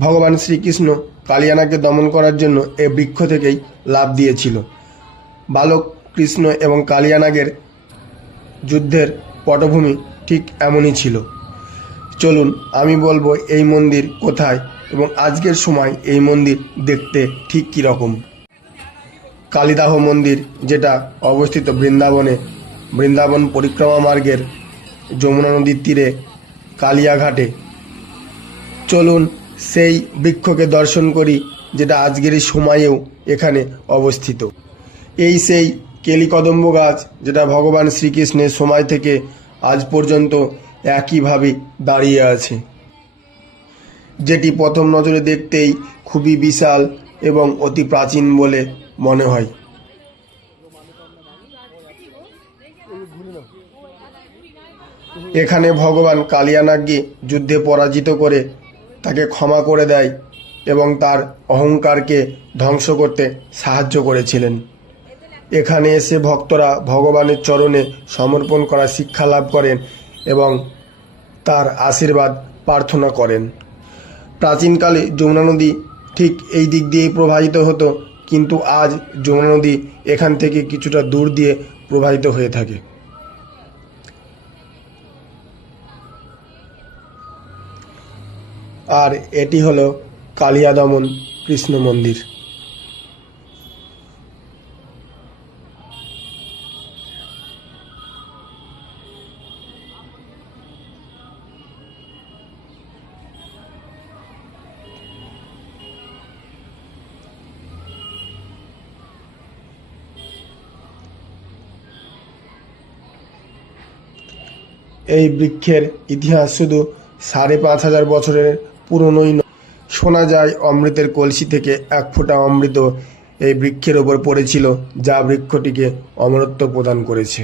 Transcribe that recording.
ভগবান শ্রীকৃষ্ণ কালিয়ানাকে দমন করার জন্য এ বৃক্ষ থেকেই লাভ দিয়েছিল। বালক কৃষ্ণ এবং কালিয়ানাগের যুদ্ধের পটভূমি ঠিক এমনই ছিল। চলুন, আমি বলব এই মন্দির কোথায় এবং আজকের সময় এই মন্দির দেখতে ঠিক কীরকম। কালিদাহ মন্দির, যেটা অবস্থিত বৃন্দাবনে, বৃন্দাবন পরিক্রমা মার্গের যমুনা নদীর তীরে কালিয়াঘাটে। চলুন সেই বৃক্ষকে দর্শন করি, যেটা আজকের এই সময়েও এখানে অবস্থিত। এই সেই কেলিকদম্ব গাছ, যেটা ভগবান শ্রীকৃষ্ণের সময় থেকে আজ পর্যন্ত একইভাবে দাঁড়িয়ে আছে। যেটি প্রথম নজরে দেখতেই খুবই বিশাল এবং অতি প্রাচীন বলে মনে হয়। এখানে ভগবান কালিয়ানাগকে যুদ্ধে পরাজিত করে তাকে ক্ষমা করে দেয় এবং তার অহংকারকে ধ্বংস করতে সাহায্য করেছিলেন। এখানে এসে ভক্তরা ভগবানের চরণে সমর্পণ করা শিক্ষা লাভ করেন এবং তার আশীর্বাদ প্রার্থনা করেন। প্রাচীনকালে যমুনা নদী ঠিক এই দিক দিয়েই প্রবাহিত হতো, কিন্তু আজ যমুনা নদী এখান থেকে কিছুটা দূর দিয়ে প্রবাহিত হয়ে থাকে। আর এটি হলো কালিয়া দমন কৃষ্ণ মন্দির। এই বৃক্ষের ইতিহাস শুধু সাড়ে পাঁচ হাজার বছরের পুরনোই শোনা যায়, অমৃতের কলসি থেকে এক ফোঁটা অমৃত এই বৃক্ষের ওপর পড়েছিল, যা বৃক্ষটিকে অমরত্ব প্রদান করেছে।